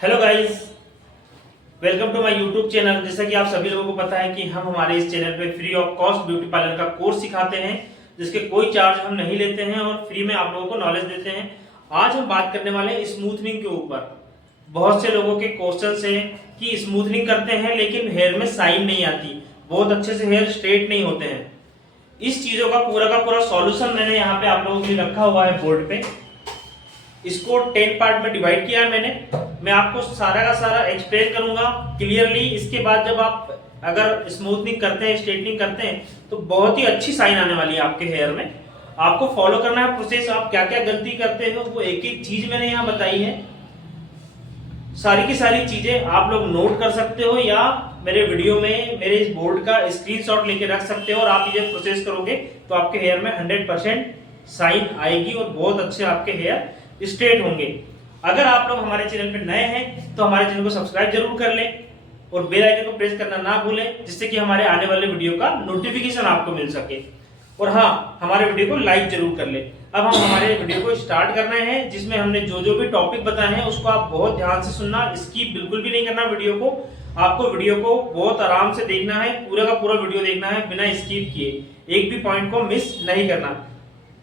Hello guys, welcome to my YouTube channel. जैसा कि आप सभी लोगों को पता है कि हम हमारे इस चैनल पे free of cost beauty parlour का कोर्स सिखाते हैं, जिसके कोई चार्ज हम नहीं लेते हैं और फ्री में आप लोगों को नॉलेज देते हैं। आज हम बात करने वाले हैं स्मूथनिंग के ऊपर। बहुत से लोगों के क्वेश्चन है कि स्मूथनिंग करते हैं लेकिन हेयर में शाइन नहीं आती, बहुत अच्छे से हेयर स्ट्रेट नहीं होते हैं। इस चीजों का पूरा सॉल्यूशन मैंने यहाँ पे आप लोगों के लिए रखा हुआ है बोर्ड पे। इसको 10 पार्ट में डिवाइड किया है मैंने। मैं आपको सारा का सारा एक्सप्लेन करूंगा क्लियरली। इसके बाद जब आप अगर स्मूथनिंग करते हैं, स्ट्रेटनिंग करते हैं, तो बहुत ही अच्छी साइन आने वाली है आपके हेयर में। आपको फॉलो करना है प्रोसेस। आप क्या क्या गलती करते हो वो एक एक चीज मैंने यहाँ बताई है। सारी की सारी चीजें आप लोग नोट कर सकते हो या मेरे वीडियो में मेरे इस बोर्ड का स्क्रीनशॉट लेके रख सकते हो और आप ये प्रोसेस करोगे तो आपके हेयर में 100% साइन आएगी और बहुत अच्छे आपके हेयर स्ट्रेट होंगे। अगर आप लोग हमारे चैनल पे नए हैं तो हमारे चैनल को सब्सक्राइब जरूर कर लें और बेल आइकन को प्रेस करना ना भूलें, जिससे कि हमारे आने वाले वीडियो का नोटिफिकेशन आपको मिल सके। और हाँ, हमारे वीडियो को लाइक जरूर कर लें। अब हम हमारे वीडियो को स्टार्ट करना है, जिसमें हमने जो जो भी टॉपिक बताए हैं उसको आप बहुत ध्यान से सुनना, स्किप बिल्कुल भी नहीं करना वीडियो को। आपको वीडियो को बहुत आराम से देखना है, पूरा का पूरा वीडियो देखना है बिना स्किप किए, एक भी पॉइंट को मिस नहीं करना।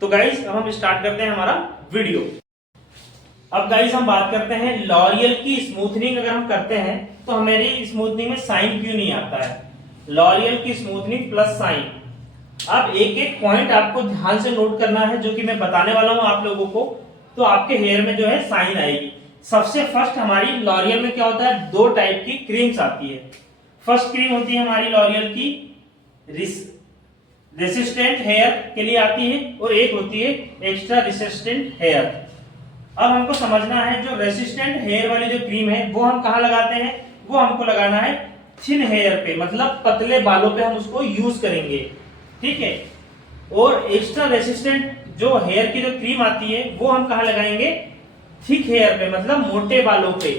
तो गाइस अब हम स्टार्ट करते हैं हमारा वीडियो। अब गाइस हम बात करते हैं लॉरियल की स्मूथनिंग। अगर हम करते हैं तो हमारी स्मूथनिंग में साइन क्यों नहीं आता है। लॉरियल की स्मूथनिंग प्लस साइन। अब एक एक पॉइंट आपको ध्यान से नोट करना है जो कि मैं बताने वाला हूं आप लोगों को, तो आपके हेयर में जो है साइन आएगी। सबसे फर्स्ट हमारी लॉरियल में क्या होता है, दो टाइप की क्रीम्स आती है। फर्स्ट क्रीम होती है हमारी लॉरियल की रेसिस्टेंट हेयर के लिए आती है और एक होती है एक्स्ट्रा रेसिस्टेंट हेयर। अब हमको समझना है जो रेसिस्टेंट हेयर वाली जो क्रीम है वो हम कहाँ लगाते हैं, वो हमको लगाना है थिन हेयर पे, मतलब पतले बालों पे हम उसको यूज करेंगे, ठीक है। और एक्स्ट्रा रेसिस्टेंट जो हेयर की जो क्रीम आती है वो हम कहाँ लगाएंगे, थिक हेयर पे, मतलब मोटे बालों पे,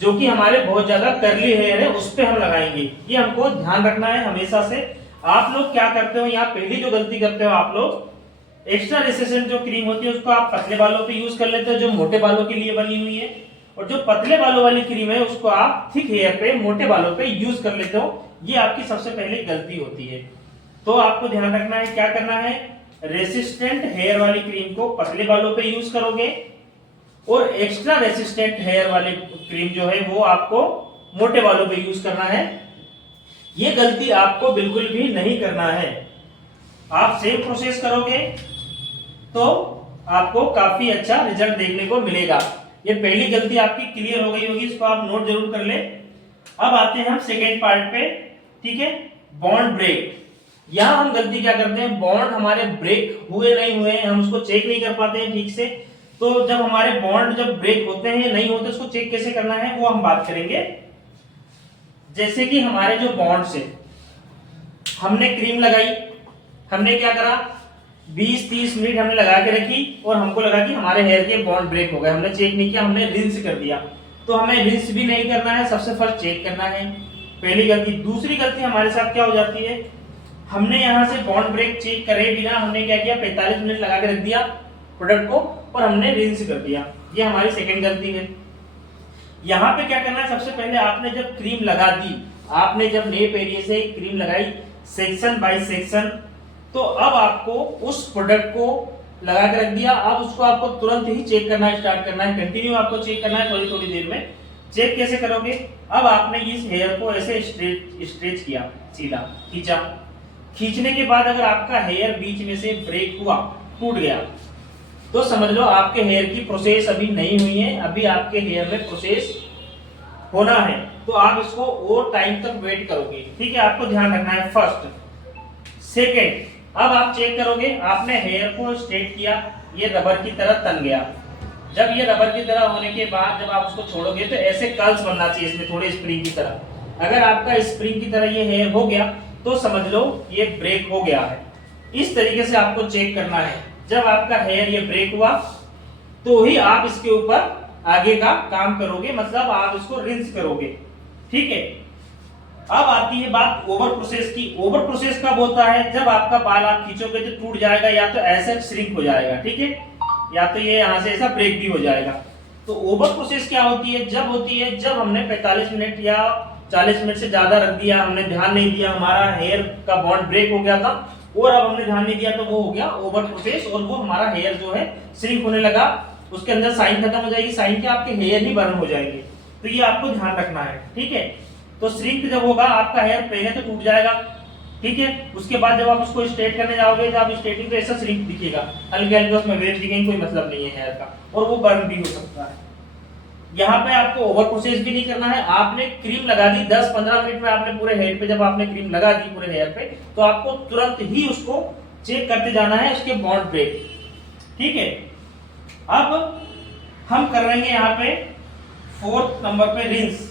जो कि हमारे बहुत ज्यादा कर्ली हेयर है उस पे हम लगाएंगे। ये हमको ध्यान रखना है हमेशा से। आप लोग क्या करते हो, यहाँ पहली जो गलती करते हो आप लोग, एक्स्ट्रा रेसिस्टेंट जो क्रीम होती है उसको आप पतले बालों पे यूज कर लेते हो जो मोटे बालों के लिए बनी हुई है, और जो पतले बालों वाली क्रीम है उसको आप थिक हेयर पे, मोटे बालों पे यूज कर लेते हो। ये आपकी सबसे पहले गलती होती है। तो आपको ध्यान रखना है, क्या करना है, रेसिस्टेंट हेयर वाली क्रीम को पतले बालों पे यूज करोगे और एक्स्ट्रा रेसिस्टेंट हेयर वाली क्रीम जो है वो आपको मोटे बालों पे यूज करना है। ये गलती आपको बिल्कुल भी नहीं करना है। आप सेम प्रोसेस करोगे तो आपको काफी अच्छा रिजल्ट देखने को मिलेगा। ये पहली गलती आपकी क्लियर हो गई होगी, इसको आप नोट जरूर कर ले। अब आते हैं हम सेकेंड पार्ट पे, ठीक है, बॉन्ड ब्रेक। यहां हम गलती क्या करते हैं, बॉन्ड हमारे ब्रेक हुए नहीं हुए हैं, हम उसको चेक नहीं कर पाते हैं ठीक से। तो जब हमारे बॉन्ड जब ब्रेक होते हैं या नहीं होते, उसको चेक कैसे करना है वो हम बात करेंगे। जैसे कि हमारे जो बॉन्ड से हमने क्रीम लगाई, हमने क्या करा, 20-30 मिनट हमने लगा के रखी और हमको लगा कि हमारे हेयर के बॉन्ड ब्रेक हो गए, हमने चेक नहीं किया, हमने रिंस कर दिया। तो हमें रिंस भी नहीं करना है, सबसे फर्स्ट चेक करना है, पहली गलती। दूसरी गलती हमारे साथ क्या हो जाती है, हमने यहाँ से बॉन्ड ब्रेक चेक करे बिना हमने क्या किया, 45 मिनट लगा के रख दिया प्रोडक्ट को और हमने रिंस कर दिया। ये हमारी सेकेंड गलती है। यहाँ पे क्या करना है, सबसे पहले आपने जब क्रीम लगा दी, आपने जब नेप एरिया से क्रीम लगाई सेक्शन बाय सेक्शन, तो अब आपको उस प्रोडक्ट को लगा के रख दिया। अब उसको आपको तुरंत ही चेक करना स्टार्ट करना है, कंटिन्यू आपको चेक करना है थोड़ी थोड़ी देर में। चेक कैसे करोगे, अब आपने इस हेयर को ऐसे स्ट्रेच किया, सीधा खींचा। खींचने के बाद अगर आपका हेयर बीच में से ब्रेक हुआ, टूट गया, तो समझ लो आपके हेयर की प्रोसेस अभी नहीं हुई है, अभी आपके हेयर में प्रोसेस होना है। तो आप इसको और टाइम तक वेट करोगे, ठीक है, आपको ध्यान रखना है। फर्स्ट सेकेंड, अब आप चेक करोगे, आपने हेयर को स्ट्रेट किया, ये रबर की तरह तन गया। जब ये रबर की तरह होने के बाद जब आप उसको छोड़ोगे तो ऐसे कर्ल्स बनना चाहिए इसमें, थोड़े स्प्रिंग की तरह। अगर आपका स्प्रिंग की तरह ये हेयर हो गया तो समझ लो ये ब्रेक हो गया है। इस तरीके से आपको चेक करना है। जब आपका हेयर ये ब्रेक हुआ तो ही आप इसके ऊपर आगे का काम करोगे, मतलब आप इसको रिंस करोगे, ठीक है। अब आती है बात ओवर प्रोसेस की। ओवर प्रोसेस कब होता है, जब आपका बाल आप खींचोगे तो टूट जाएगा, या तो ऐसे श्रिंक हो जाएगा, ठीक है, या तो ये यहाँ से ऐसा ब्रेक भी हो जाएगा। तो ओवर प्रोसेस क्या होती है? जब होती है जब हमने 45 मिनट या 40 मिनट से ज्यादा रख दिया, हमने ध्यान नहीं दिया, हमारा हेयर का बॉन्ड ब्रेक हो गया था और अब हमने ध्यान नहीं दिया, तो वो हो गया ओवर प्रोसेस और वो हमारा हेयर जो है श्रिंक होने लगा, उसके अंदर साइन खत्म हो जाएगी, साइन के आपके हेयर ही बर्न हो जाएंगे। तो ये आपको ध्यान रखना है, ठीक है। तो श्रिंक जब होगा आपका हेयर पहले तो टूट जाएगा, ठीक है। उसके बाद जब आप उसको स्ट्रेट करने जाओगे, जब आप स्ट्रेटिंग तो ऐसा श्रिंक दिखेगा, हल्के हल्के उसमें वेव दिखेंगे, कोई मतलब नहीं है हेयर का, और वो बर्न भी हो सकता है। यहाँ पे आपको ओवर प्रोसेस भी नहीं करना है। आपने क्रीम लगा दी 10-15 मिनट में, आपने पूरे हेयर पे जब आपने क्रीम लगा दी पूरे हेयर पे, तो आपको तुरंत ही उसको चेक करते जाना है उसके बॉन्ड ब्रेक, ठीक है। अब हम करेंगे यहाँ पे 4th नंबर पे रिंस।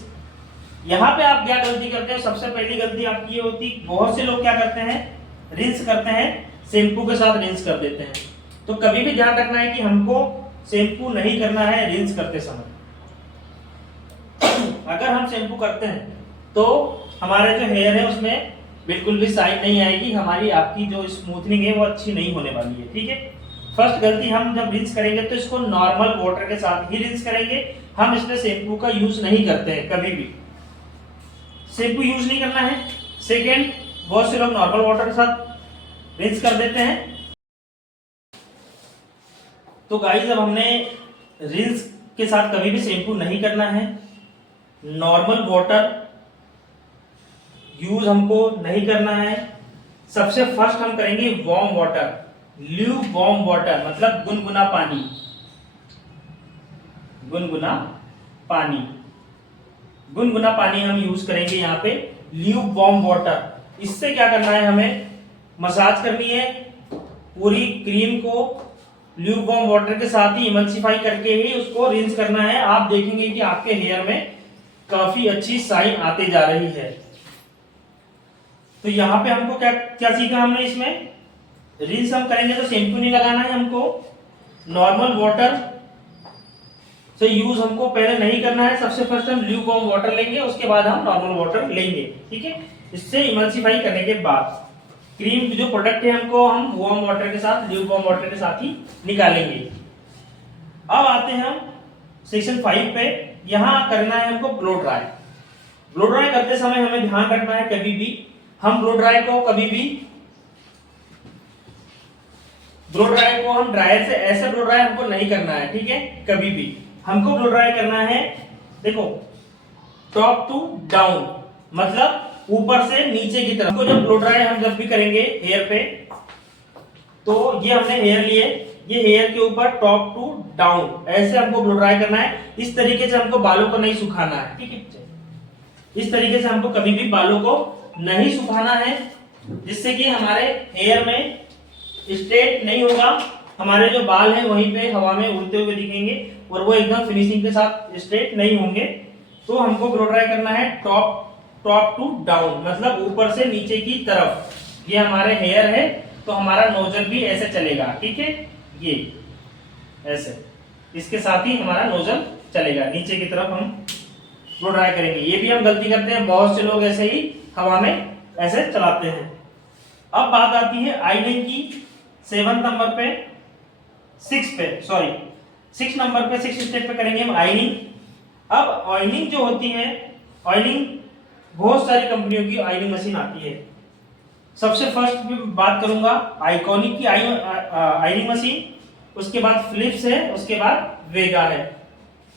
यहाँ पे आप क्या गलती करते हैं? सबसे पहली गलती आपकी ये होती, बहुत से लोग क्या करते हैं, रिंस करते हैं, शैम्पू के साथ रिंस कर देते हैं। तो कभी भी ध्यान रखना है कि हमको शैम्पू नहीं करना है रिंस करते समय। अगर हम शैम्पू करते हैं तो हमारे जो हेयर है उसमें बिल्कुल भी साइन नहीं आएगी, हमारी आपकी जो स्मूथनिंग है वो अच्छी नहीं होने वाली है, ठीक है। फर्स्ट गलती, हम जब रिंस करेंगे तो इसको नॉर्मल वाटर के साथ ही रिंस करेंगे, हम इसमें शैम्पू का यूज नहीं करते हैं, कभी भी शैम्पू यूज नहीं करना है। सेकेंड, बहुत से लोग नॉर्मल वाटर के साथ रिंस कर देते हैं। तो गाइस, जब हमने रिंस के साथ कभी भी शैम्पू नहीं करना है, नॉर्मल वाटर यूज हमको नहीं करना है। सबसे फर्स्ट हम करेंगे warm water, Luke warm water, मतलब गुनगुना पानी, गुनगुना पानी, गुनगुना पानी हम यूज करेंगे यहाँ पे, ल्यूक वार्म वाटर। इससे क्या करना है, हमें मसाज करनी है पूरी क्रीम को, ल्यूक वार्म वाटर के साथ ही इमल्सिफाई करके ही उसको रिंस करना है। आप देखेंगे कि आपके हेयर में काफी अच्छी शाइन आते जा रही है। तो यहाँ पे हमको क्या क्या सीखा हमने इसमें, रिंस हम करेंगे तो शैम्पू नहीं लगाना है हमको, नॉर्मल वाटर से यूज हमको पहले नहीं करना है। सबसे फर्स्ट हम ल्यूक वार्म वाटर लेंगे, उसके बाद हम नॉर्मल वाटर लेंगे, ठीक है। इससे इमल्सिफाई करने के बाद क्रीम जो प्रोडक्ट है हमको हम वार्म वाटर के साथ, ल्यूक वार्म वाटर के साथ ही निकालेंगे। अब आते हैं हम सेक्शन 5 पे। यहाँ करना है हमको ब्लो ड्राई। ब्लो ड्राई करते समय हमें ध्यान रखना है, कभी भी हम ब्लो ड्राई को हम ड्रायर से ऐसे ब्लो ड्राई हमको नहीं करना है, ठीक है। कभी भी हमको ब्लो ड्राई करना है, देखो, टॉप टू डाउन, मतलब ऊपर से नीचे की तरफ। जब ब्लो ड्राई हम जब भी करेंगे हेयर पे, तो ये हमने हेयर लिए, ये हेयर के ऊपर टॉप टू डाउन ऐसे हमको ब्लो ड्राई करना है। इस तरीके से हमको बालों को नहीं सुखाना है, ठीक है। इस तरीके से हमको कभी भी बालों को नहीं सुखाना है, जिससे कि हमारे हेयर में स्ट्रेट नहीं होगा, हमारे जो बाल हैं वहीं पे हवा में उड़ते हुए दिखेंगे और वो एकदम फिनिशिंग के साथ स्ट्रेट नहीं होंगे। तो हमको ब्लो ड्राई करना है टॉप टू डाउन, मतलब ऊपर से नीचे की तरफ। ये हमारे हेयर है तो हमारा नोजल भी ऐसे चलेगा, ठीक है, ये ऐसे, इसके साथ ही हमारा नोजल चलेगा, नीचे की तरफ हम ब्लो ड्राई करेंगे। ये भी हम गलती करते हैं, बहुत से लोग ऐसे ही हवा में ऐसे चलाते हैं। अब बात आती है आइलिंग की, 7 नंबर पे 6 नंबर पे 6 स्टेप पे करेंगे हम आइलिंग। अब ऑयलिंग जो होती है, ऑयलिंग बहुत सारी कंपनियों की ऑयलिंग मशीन आती है। सबसे फर्स्ट बात करूंगा आइकॉनिक की ऑयलिंग मशीन, उसके बाद फिलिप्स है, उसके बाद वेगा है,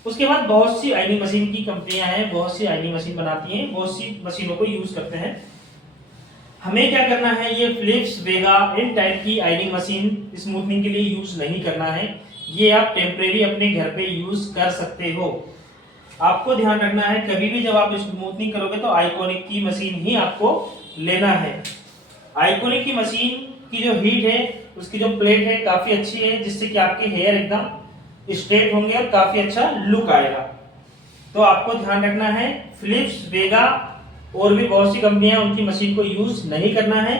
उसके बाद बहुत सी ऑयलिंग मशीन की कंपनियां हैं, बहुत सी ऑयलिंग मशीन बनाती हैं, बहुत सी मशीनों को यूज करते हैं। हमें क्या करना है, ये फिलिप्स, वेगा, इन टाइप की ऑयलिंग मशीन स्मूथनिंग के लिए यूज नहीं करना है। ये आप टेम्परेरी अपने घर पे यूज कर सकते हो। आपको ध्यान रखना है, कभी भी जब आप स्मूथनिंग करोगे तो आइकॉनिक की मशीन ही आपको लेना है। आइकॉनिक की मशीन की जो हीट है, उसकी जो प्लेट है काफी अच्छी है, जिससे कि आपके हेयर एकदम स्ट्रेट होंगे और काफी अच्छा लुक आएगा। तो आपको ध्यान रखना है, फिलिप्स, वेगा और भी बहुत सी कंपनियां, उनकी मशीन को यूज नहीं करना है।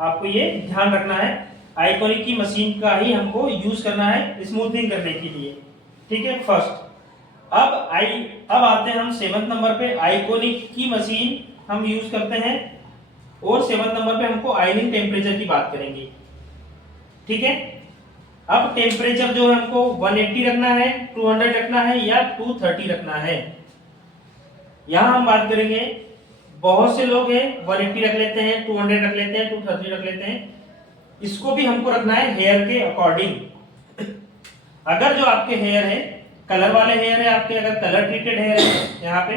आपको ये ध्यान रखना है, आइकॉनिक की मशीन का ही हमको यूज करना है स्मूथनिंग करने के लिए, ठीक है। फर्स्ट अब आते हैं हम 7 नंबर पे, आइकॉनिक की मशीन हम यूज करते हैं और 7 नंबर पे हमको ऑयलिंग टेम्परेचर की बात करेंगे, ठीक है। अब टेम्परेचर जो है हमको 180 रखना है, 200 रखना है या 230 रखना है। यहां हम बात करेंगे, बहुत से लोग हैं 180 रख लेते हैं, 200 रख लेते हैं, 230 रख लेते हैं। इसको भी हमको रखना है हेयर के अकॉर्डिंग। अगर जो आपके हेयर है कलर वाले हेयर है आपके, अगर कलर ट्रीटेड हेयर है, यहाँ पे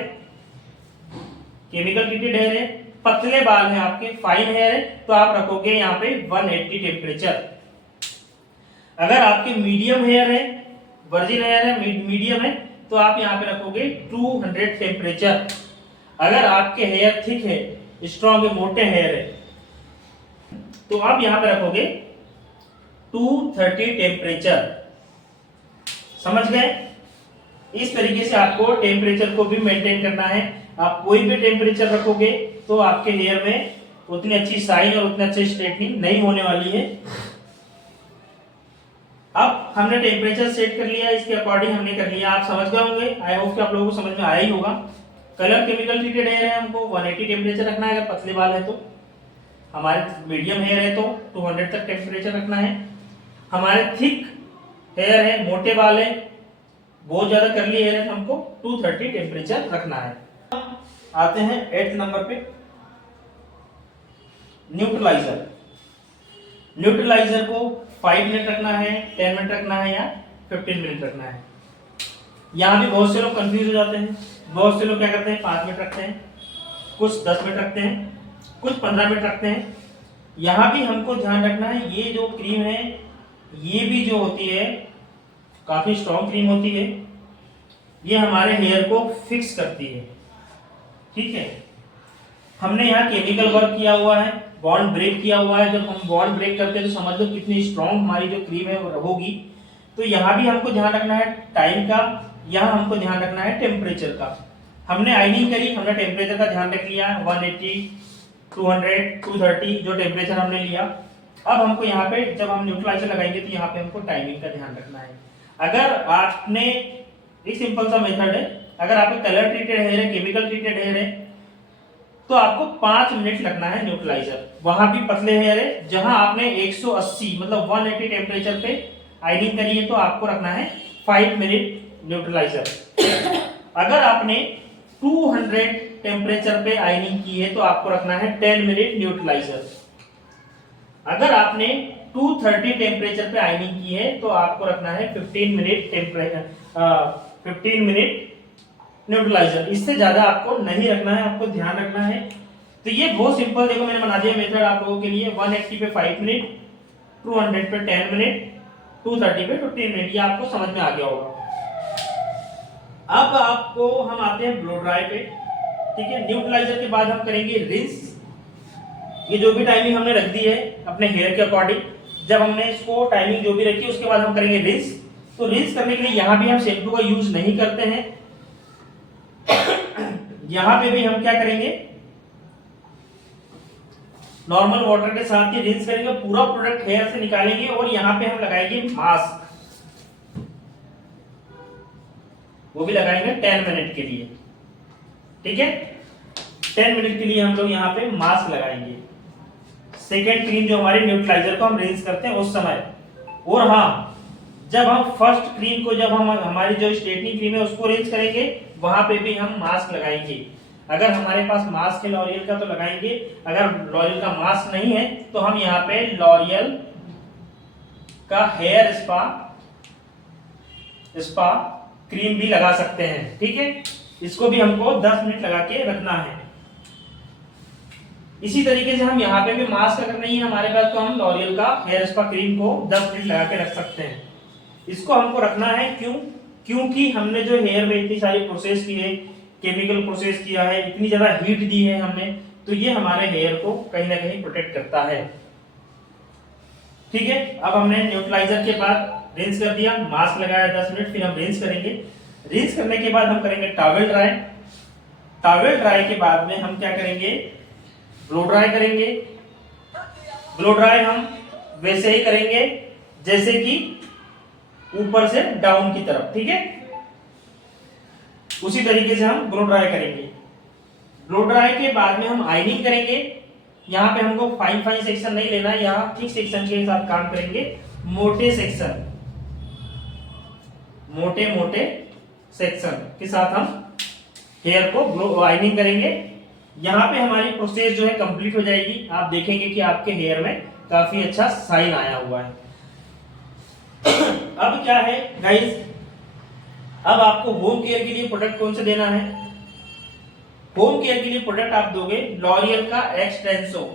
केमिकल ट्रीटेड हेयर है, पतले बाल हैं आपके, फाइन हेयर है, तो आप रखोगे यहाँ पे 180 टेम्परेचर। अगर आपके मीडियम हेयर है, वर्जिन हेयर है, मीडियम है, तो आप यहाँ पे रखोगे 200 टेम्परेचर। अगर आपके हेयर थिक है, स्ट्रॉन्ग है, मोटे हेयर है, तो आप यहाँ पे रखोगे 230 टेम्परेचर। समझ गए? इस तरीके से आपको टेम्परेचर को भी मेंटेन करना है। आप कोई भी टेम्परेचर रखोगे तो आपके हेयर में उतनी अच्छी शाइन और उतनी अच्छी स्ट्रेटनिंग नहीं होने वाली है। अब हमने टेम्परेचर सेट कर लिया, इसके अकॉर्डिंग हमने कर लिया, आप समझ गए होंगे। आई होप कि आप लोगों को समझ में आया ही होगा। कलर केमिकल ट्रीटेड हेयर है, हमको 180 टेम्परेचर रखना है अगर पतले बाल है तो। हमारे मीडियम हेयर है तो 200 तक टेम्परेचर रखना है। हमारे थिक हेयर है, मोटे बाल है, बहुत ज्यादा करली हेयर है, तो हमको 230 टेम्परेचर रखना है। आते हैं 8th नंबर पे, न्यूट्रलाइजर। न्यूट्रलाइजर को 5 मिनट रखना है, 10 मिनट रखना है या 15 मिनट रखना है। यहाँ भी बहुत से लोग कंफ्यूज हो जाते हैं। बहुत से लोग क्या करते हैं, 5 मिनट रखते हैं, कुछ 10 मिनट रखते हैं, कुछ 15 मिनट रखते हैं। यहाँ भी हमको ध्यान रखना है, ये जो क्रीम है ये भी जो होती है काफी स्ट्रॉन्ग क्रीम होती है, ये हमारे हेयर को फिक्स करती है। ठीक है, हमने यहाँ केमिकल वर्क किया हुआ है, बॉन्ड ब्रेक किया हुआ है। जब हम बॉन्ड ब्रेक करते हैं तो समझ लो कितनी स्ट्रॉन्ग हमारी जो क्रीम है वो होगी। तो यहाँ भी हमको ध्यान रखना है टाइम का, यहाँ हमको ध्यान रखना है टेम्परेचर का। हमने आइनिंग करी, हमने टेम्परेचर का ध्यान रख लिया, 180, 200, 230 जो टेम्परेचर हमने लिया। अब हमको यहाँ पे जब हम न्यूट्रलाइजर लगाएंगे तो यहाँ पे हमको टाइमिंग का ध्यान रखना है। अगर आपने, एक सिंपल सा मेथड है, अगर आपके कलर ट्रीटेड हेयर है, केमिकल ट्रीटेड हेयर है, तो आपको 5 मिनट लगना है न्यूट्रलाइजर। वहां भी पतले हेयर है, जहां आपने 180 मतलब 180 टेम्परेचर पे आइनिंग करी है, तो आपको रखना है 5 मिनट न्यूट्रलाइजर। अगर आपने 200 टेम्परेचर पे आइनिंग की है तो आपको रखना है 10 मिनट न्यूट्रलाइजर। अगर आपने 230 टेम्परेचर पे आइनिंग की है तो आपको रखना है 15 मिनट न्यूट्रलाइजर। इससे ज्यादा आपको नहीं रखना है, आपको ध्यान रखना है। तो ये बहुत सिंपल, देखो मैंने बना दिया मेथड आप लोगों के लिए। 180 पे 5 मिनट, 200 पे 10 मिनट, 230 पे 15 मिनट, ये आपको समझ में आ गया होगा। अब आपको हम आते हैं ब्लो ड्राई पे। ठीक है, न्यूट्रलाइजर के बाद हम करेंगे रिंस। ये जो भी टाइमिंग हमने रख दी है अपने हेयर के अकॉर्डिंग, जब हमने इसको टाइमिंग जो भी रखी है उसके बाद हम करेंगे रिंस। तो रिंस करने के लिए यहाँ भी हम शैम्पू का यूज नहीं करते हैं। यहाँ पे भी हम क्या करेंगे, नॉर्मल वाटर के साथ ही रिंस करेंगे, पूरा प्रोडक्ट हेयर से निकालेंगे और यहाँ पे हम लगाएंगे मास्क। वो भी लगाएंगे 10 मिनट के लिए। ठीक है, 10 मिनट के लिए हम लोग यहाँ पे मास्क लगाएंगे। सेकेंड क्रीम जो हमारे न्यूट्रलाइजर को हम रिंस करते हैं उस समय। और हाँ, जब हम फर्स्ट क्रीम को, जब हम हमारी जो स्ट्रेटनिंग क्रीम है उसको रिंस करेंगे, वहां पे भी हम मास्क लगाएंगे। अगर हमारे पास मास्क है लॉरियल का तो लगाएंगे, अगर लॉरियल का मास्क नहीं है तो हम यहाँ पे लॉरियल का हेयर स्पा क्रीम भी लगा सकते हैं। ठीक है, इसको भी हमको 10 मिनट लगा के रखना है। इसी तरीके से हम यहाँ पे भी मास्क अगर नहीं है हमारे पास तो हम लॉरियल का हेयर स्पा क्रीम को 10 मिनट लगा के रख सकते हैं। इसको हमको रखना है क्यों? क्योंकि हमने जो हेयर में इतनी सारी प्रोसेस की है, केमिकल प्रोसेस किया है, इतनी ज्यादा हीट दी है हमने, तो ये हमारे हेयर को कहीं ना कहीं प्रोटेक्ट करता है। ठीक है, अब हमने न्यूट्रलाइजर के बाद रिंस कर दिया, मास्क लगाया 10 मिनट, फिर हम रिंस करेंगे। रिंस करने के बाद हम करेंगे टॉवेल ड्राई। टॉवेल ड्राई के बाद में हम क्या करेंगे, ब्लो ड्राई करेंगे। ब्लो ड्राई हम वैसे ही करेंगे जैसे कि ऊपर से डाउन की तरफ। ठीक है, उसी तरीके से हम ब्लो ड्राई करेंगे। ब्लो ड्राई के बाद में हम आइनिंग करेंगे। यहाँ पे हमको फाइन फाइन सेक्शन नहीं लेना है, यहाँ थिक सेक्शन के साथ काम करेंगे। मोटे सेक्शन, मोटे मोटे सेक्शन के साथ हम हेयर को ग्लो वाइनिंग करेंगे। यहाँ पे हमारी प्रोसेस जो है कंप्लीट हो जाएगी। आप देखेंगे कि आपके हेयर में काफी अच्छा साइन आया हुआ है। अब क्या है गाइस, अब आपको होम केयर के लिए प्रोडक्ट कौन से देना है? होम केयर के लिए प्रोडक्ट आप दोगे लॉरियल का Xtenso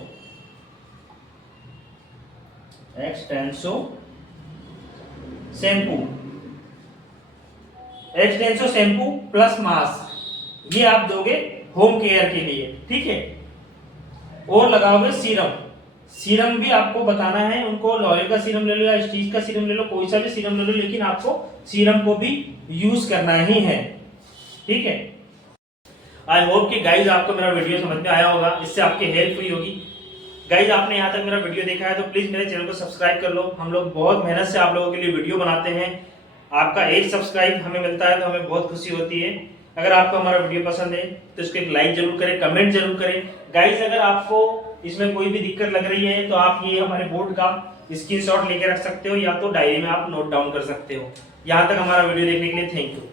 shampoo, Xtenso shampoo plus mask, ये आप दोगे होम केयर के लिए, ठीक है। और लगाओगे सीरम, सीरम भी आपको बताना है उनको, लॉरियल का सीरम ले लो या स्टीज का सीरम ले लो, कोई सा भी सीरम ले लो, लेकिन आपको सीरम को भी यूज करना ही है, ठीक है। आई होप कि गाइज आपको मेरा वीडियो समझ में आया होगा, इससे आपकी हेल्प हुई होगी। गाइज आपने यहाँ तक मेरा वीडियो देखा है तो प्लीज मेरे चैनल को सब्सक्राइब कर लो। हम लोग बहुत मेहनत से आप लोगों के लिए वीडियो बनाते हैं। आपका एक सब्सक्राइब हमें मिलता है तो हमें बहुत खुशी होती है। अगर आपको हमारा वीडियो पसंद है तो इसको एक लाइक जरूर करें, कमेंट जरूर करें। गाइज अगर आपको इसमें कोई भी दिक्कत लग रही है तो आप ये हमारे बोर्ड का स्क्रीनशॉट लेके रख सकते हो, या तो डायरी में आप नोट डाउन कर सकते हो। यहाँ तक हमारा वीडियो देखने के लिए थैंक यू।